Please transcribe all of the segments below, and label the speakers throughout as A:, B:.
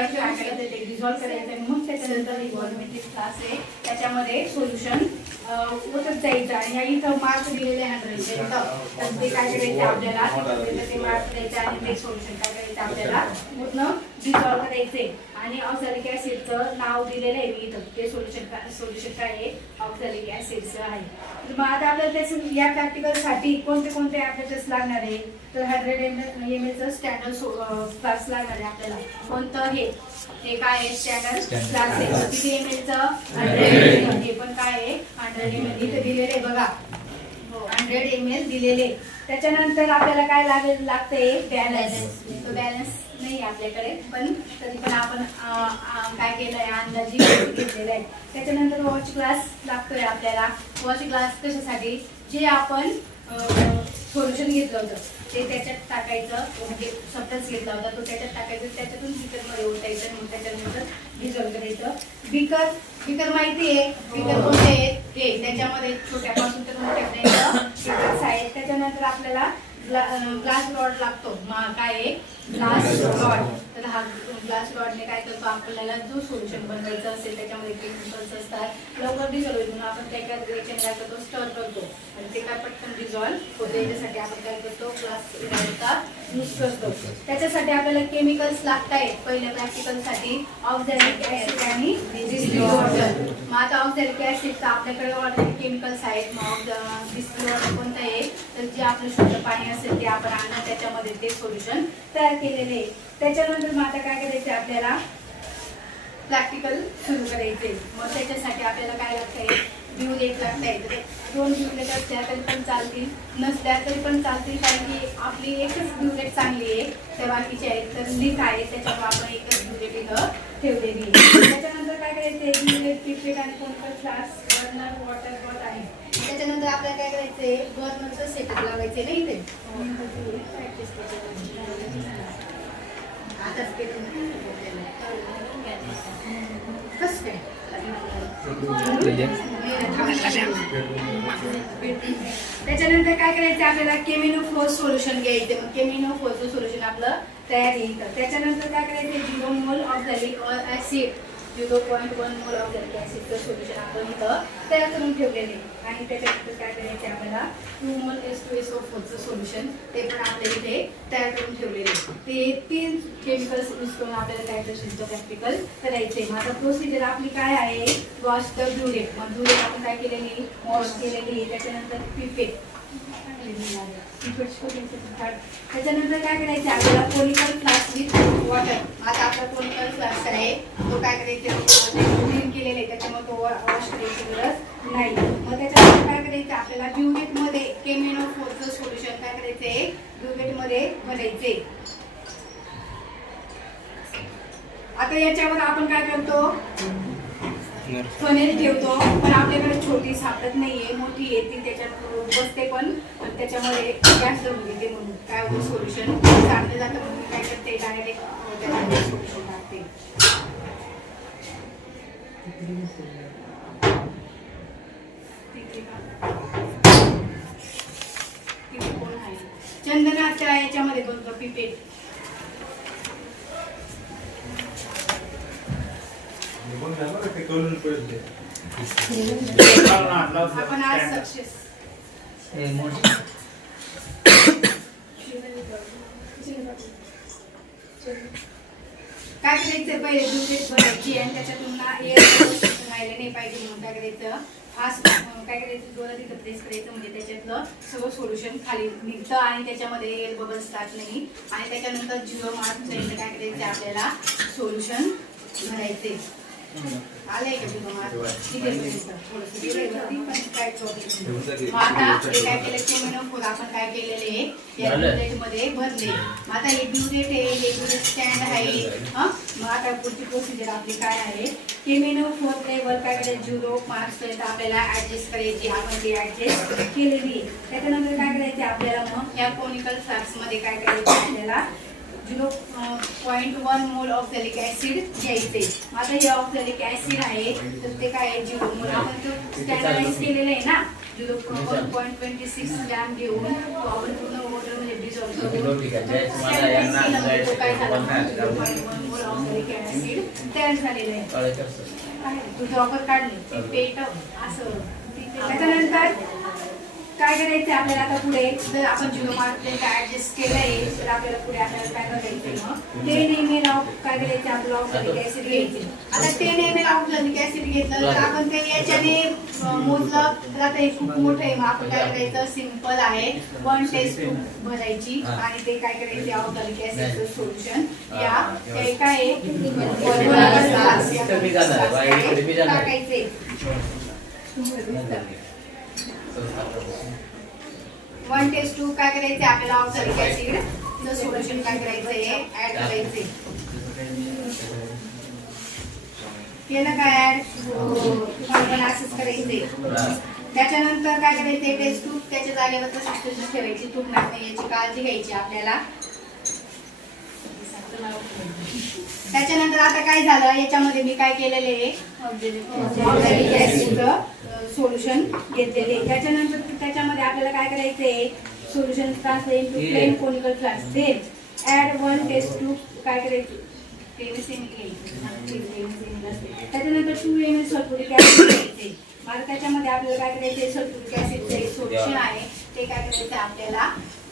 A: थोडं वॉटर टाकायचं ते डिझॉल्व करायचं आणि मग त्याच्यानंतर इन्व्हॉल्वमेंट क्लास आहे. त्याच्यामध्ये सोल्युशन होतच जायचं आणि या इथं मार्क दिलेले हंड्रेडचे तर ते काय करायचे आपल्याला? ते मार्क द्यायचे आणि ते सोल्युशन काय करायचं आपल्याला? पूर्ण डिझॉल्व करायचे आणि ऑक्झॅलिक ऍसिडचं नाव दिलेलं आहे मी इथं. ते सोल्युशन सोल्युशन काय आहे? ऑक्झॅलिक ऍसिडचं आहे. तर मग आता आपल्याला त्याचं या प्रॅक्टिकलसाठी कोणते कोणते ॲप्लिकेशन्स लागणार आहे? तर हंड्रेड एम एम एचं स्टँडर्ड क्लास लागणार आहे आपल्याला. कोणतं हे? हे काय आहे? स्टँडर्ड क्लास आहे. किती एम एलचं हंड्रेड हे पण काय आहे? हंड्रेड एम एल इथे दिलेलं आहे बघा. हंड्रेड एम एल दिलेले त्याच्यानंतर आपल्याला काय लागेल लागते बॅलन्स तो बॅलन्स नाही आपल्याकडे पण तरी पण आपण काय केलंय अंदाजी घेतलेलं आहे. त्याच्यानंतर वॉच ग्लास लागतोय आपल्याला. वॉच ग्लास कशासाठी? जे आपण सोल्युशन घेतलं होतं ते त्याच्यात टाकायचं म्हणजे सबटन्स घेतला होता तो त्याच्यात टाकायचं त्याच्यातून बिकरमध्ये ओतायचं मग त्याच्यानंतर डिझॉल्व करायचं. बिकर बिकर माहिती आहे? बिकर कोणते आहेत? हे त्याच्यामध्ये छोट्यापासून तर मोठ्यापर्यंत बिकर्स आहेत त्याच्यानंतर आपल्याला ग्लास रॉड लागतो. काय आहे? ग्लास रॉड तर हा ग्लास रॉडने काय करतो? आपल्याला जो सोल्युशन बनवायचं असेल त्याच्यामध्ये केमिकल्स असतात. लवकर डिझॉल्व होईल. म्हणून आपण त्या रिएक्शन काय करतो? स्टर करतो. आणि ते काय पटकन डिझॉल्व होते. याच्यासाठी आपण काय करतो? ग्लास यूज करतो. त्याच्यासाठी आपल्याला केमिकल्स लागत आहेत पहिल्या प्रॅक्टिकलसाठी ऑक्झॅलिक ऍसिड आणि मग आता ऑक्झॅलिक ऍसिडचं आपल्याकडे ऑलरेडी केमिकल्स आहेत. मग डिस्टिल वॉटर कोणतं आहे? तर जे आपलं शुद्ध पाणी असेल ते आपण आणून त्याच्यामध्ये ते सोल्युशन तयार केलेले आहे. त्याच्यानंतर मग आता काय करायचं आपल्याला? प्रॅक्टिकल सुरू करायचे मग त्याच्यासाठी आपल्याला काय लागतंय? ब्युलेट लागतंय. तर दोन ब्युलेट असल्या तरी पण चालतील. नसल्या तरी पण चालतील. कारण की आपली एकच ब्युलेट चांगली आहे. त्या बाकीचे आहेत तर लीक आहे. त्याच्यामुळे आपण एकच ब्युलेट इथं ठेवलेली आहे. त्याच्यानंतर काय करायचं ब्युलेट पिपेट आणि कोणतं क्लास बर्नर वॉटर बॉट आहे. त्याच्यानंतर आपल्याला काय करायचंय? बर्नरचं सेटअप लावायचे ना इथे. आताच कसं काय त्याच्यानंतर काय करायचं आपल्याला केमिनो फ्लो सोल्युशन घ्यायचं मग केमिनो फ्लोचं सोल्युशन आपलं तयार येईल. त्याच्यानंतर काय करायचं zero mole of oxalic acid zero point one mole of oxalic solution आपण इथं तयार करून ठेवलेले. आणि त्याच्यानंतर काय करायचे आपल्याला? Two mole S two S O फोरचं solution ते पण आपल्या इथे तयार करून ठेवलेले ते तीन केमिकल्स यूज करून आपल्याला काय करायचं प्रॅक्टिकल करायचे. मग आता प्रोसिजर आपली काय आहे? वॉश द ड्युरेट मग ड्युरेट आपण काय केलेली? वॉश केलेली. त्याच्यानंतर पिपेट त्याच्यानंतर काय करायचं आपल्याला कोनिकल फ्लास्क विथ वॉटर आता आपला कोनिकल फ्लास्क आहे तो काय करायचं क्लीन केलेला आहे त्याच्यामुळे तो वॉश करायची गरज नाही मग त्याच्यानंतर काय करायचं आपल्याला ब्युरेटमध्ये केमेनो फोरचं सोल्युशन काय करायचंय ब्युरेटमध्ये भरायचे आता याच्यावर आपण काय करतो? फनेल ठेवतो पण आपल्याकडे छोटी सापडत नाहीये मोठी आहे ती त्याच्यात बसते पण. त्याच्यामुळे गॅस धरून घेते म्हणून. काय होतं सोल्युशन सांगलं जातं म्हणून मी काय करते डायरेक्ट त्याच्यामध्ये सोल्युशन टाकते चंदनाच्या याच्यामध्ये बनतो पिपेट आपण आज सक्सेस. काय करायचं? पहिले दुधेच भरायची आणि त्याच्यातून ना एअर राहिले नाही पाहिजे म्हणून काय करायचं? फास्ट काय करायचं? जोरात तिथं प्रेस करायचं म्हणजे त्याच्यातलं सगळं सोल्युशन खाली निघतं आणि त्याच्यामध्ये एअर बबल स्टार्ट नाही. आणि त्याच्यानंतर झिरो मार्क काय करायचं? आपल्याला सोल्युशन भरायचे आलंय का काय आता काय केलं केमिनो फूड आपण काय केलेले या मध्ये भरले आता हे ब्युरेट आहे हे ब्युरेट स्टँड आहे मग आता पुढची प्रोसिजर आपली काय आहे केमिनो फोर लेवल काय करायचं झिरो मार्क्स पर्यंत आपल्याला ऍडजस्ट करायची आपण ती ऍडजस्ट केलेली त्याच्यानंतर काय करायचे आपल्याला मग या कोनिकल फ्लाक्समध्ये काय करायचं आपल्याला point one mole oxalic acid घ्यायचे. आता हे ऑक्झॅलिक ऍसिड आहे तर ते काय आहे? झिरो मोल. आपण तो स्टँडर्डाइज केलेलं आहे ना? Zero one point twenty six gram घेऊन तो आपण पूर्ण वॉटरमध्ये डिझॉल्व काय झालं? तयार झालेलं आहे. तुझं ऑफ़र काढले. ते पेट असं. त्याच्यानंतर काय करायचं आपल्याला आता पुढे? जर आपण झिरो मार्क ऍडजस्ट केलंय तर आपल्याला पुढे आपल्याला काय करायचं मग ते नेहमी लाव काय करायचं आपलं ऑक्झॅलिक ऍसिड घ्यायचे. आता ते नेहमी ऑक्झॅलिक ऍसिड घेतलं तर आपण ते याच्याने मोजलं तर आता हे खूप मोठं आहे. मग आपण काय करायचं? सिंपल आहे. वन टेस्ट भरायची आणि ते काय करायचे ऑक्झॅलिक ऍसिडचं सोल्युशन या. ते काय. टाकायचे वन टेस्ट टू काय करायचे? आपल्याला ऑक्झॅलिक ऍसिड सोल्युशन काय करायचंय ऍड करायचे. केलं काय ऍड पण असंच करायचे. त्याच्यानंतर काय करायचं? टेस्ट टू त्याच्या जागेवर तसंच ठेवायची. तुटणार नाही याची काळजी घ्यायची आपल्याला. त्याच्यानंतर आता काय झालं? याच्यामध्ये मी काय केलेले आहे? सोल्युशन घेतलेले. त्याच्यानंतर त्याच्यामध्ये आपल्याला काय करायचं आहे? Solution transfer into plain conical flask then add one test tube काय करायचं? त्याच्यानंतर two M L sulphuric acid घ्यायचे मला त्याच्यामध्ये आपल्याला काय करायचे सल्फ्युरिक ऍसिडचे सोल्युशन आहे. ते काय करायचं आपल्याला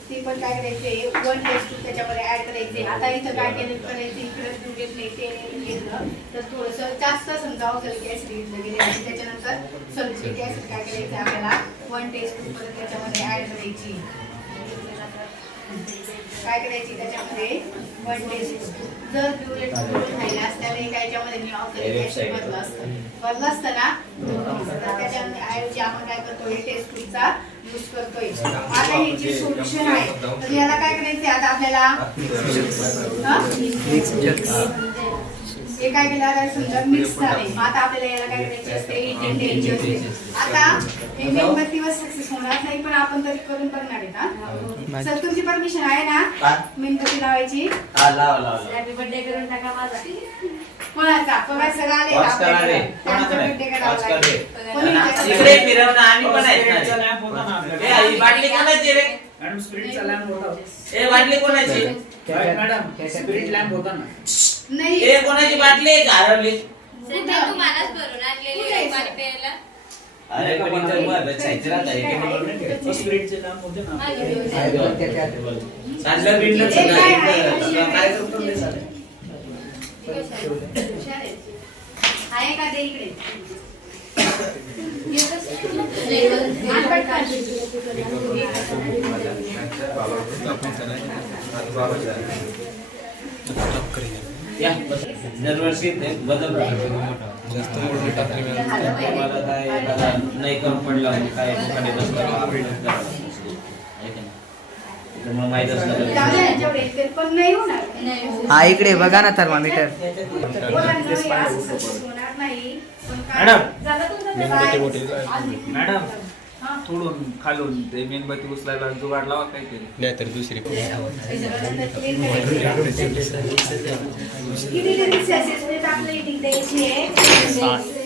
A: ते पण काय करायचे वन टेस्ट टू त्याच्यामध्ये ऍड करायचे. आता इथं काय केलं करायचं इकडे दुर्गेत नाही ते घेतलं तर थोडंसं जास्त समजा सल्फ्युरिक ऍसिड घेतलं गेले आणि त्याच्यानंतर सल्फ्युरिक ऍसिड काय करायचं आपल्याला? वन टेस्ट टू परत त्याच्यामध्ये ऍड करायची. काय करायची त्याच्यामध्ये? वन टेस्ट जर प्युरेट राहिला असल्याने काय याच्यामध्ये मी ऍसिड भरलं असतं. भरलं असतं ना? तर त्याच्यामध्ये ऐवजी आपण काय करतोय? टेस्ट टूचा यूज करतोय. आता हे जे सोल्युशन आहे तर याला काय करायचे आता आपल्याला हा? काय केलं? आता समजा मिक्स झाले. मग आता आपल्याला याला काय करायचे? असते heating द्यायची असते आता हे मेणबत्तीवर सक्सेस होणार नाही पण आपण तरी करून बघणार आहेत हा सर तुमची परमिशन आहे ना?
B: काय?
A: मेणबत्ती लावायची.
B: लावा लावा लावा.
A: हॅपी बर्थडे करून टाका माझा. कोणाचा? पवार सर आले का. आपल्याकडे? त्यांचा birthday करावा लागेल. कोणी?
B: इकडे फिरवणं आम्ही पण आहेत ना ए. ही बाटली कोणाची रे?
C: मॅडम स्पिरिटचा लॅम्प होता
B: ए बाटली कोणाची?
C: काय मॅडम स्पिरिट लॅम्प होता ना.
A: नाही
B: ए कोणाची बाटली आहे का हरवली
D: सध्या तुम्हालाच भरून आणलेली आहे पाणी प्यायला
B: अरे छायची राहत आहे की
A: हे काय. आहे?
B: काय करतो ते?
A: हुशार आहे. आहे ते इकडे
B: या. दरवर्षी ते बदल राहतो. मला काय एखादा नाही करून पडला मग काय एखादे बसला? त्यामुळे माहीत असलं
E: हा इकडे बघा ना थर्मामीटर
C: मॅडम. मॅडम.
A: हा.
C: थोडून खालून ते मेणबत्ती उचलायला जुगाड लावा काहीतरी
A: किती तरी सॅसेसमेंट आपलं eating द्यायची आहे.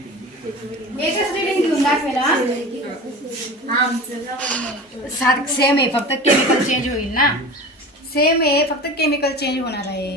A: एकच रिडिंग घेऊन दाखवेल हा? सारखं सेम आहे फक्त केमिकल चेंज होईल ना सेम आहे फक्त केमिकल चेंज होणार आहे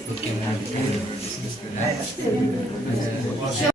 E: दे
A: शो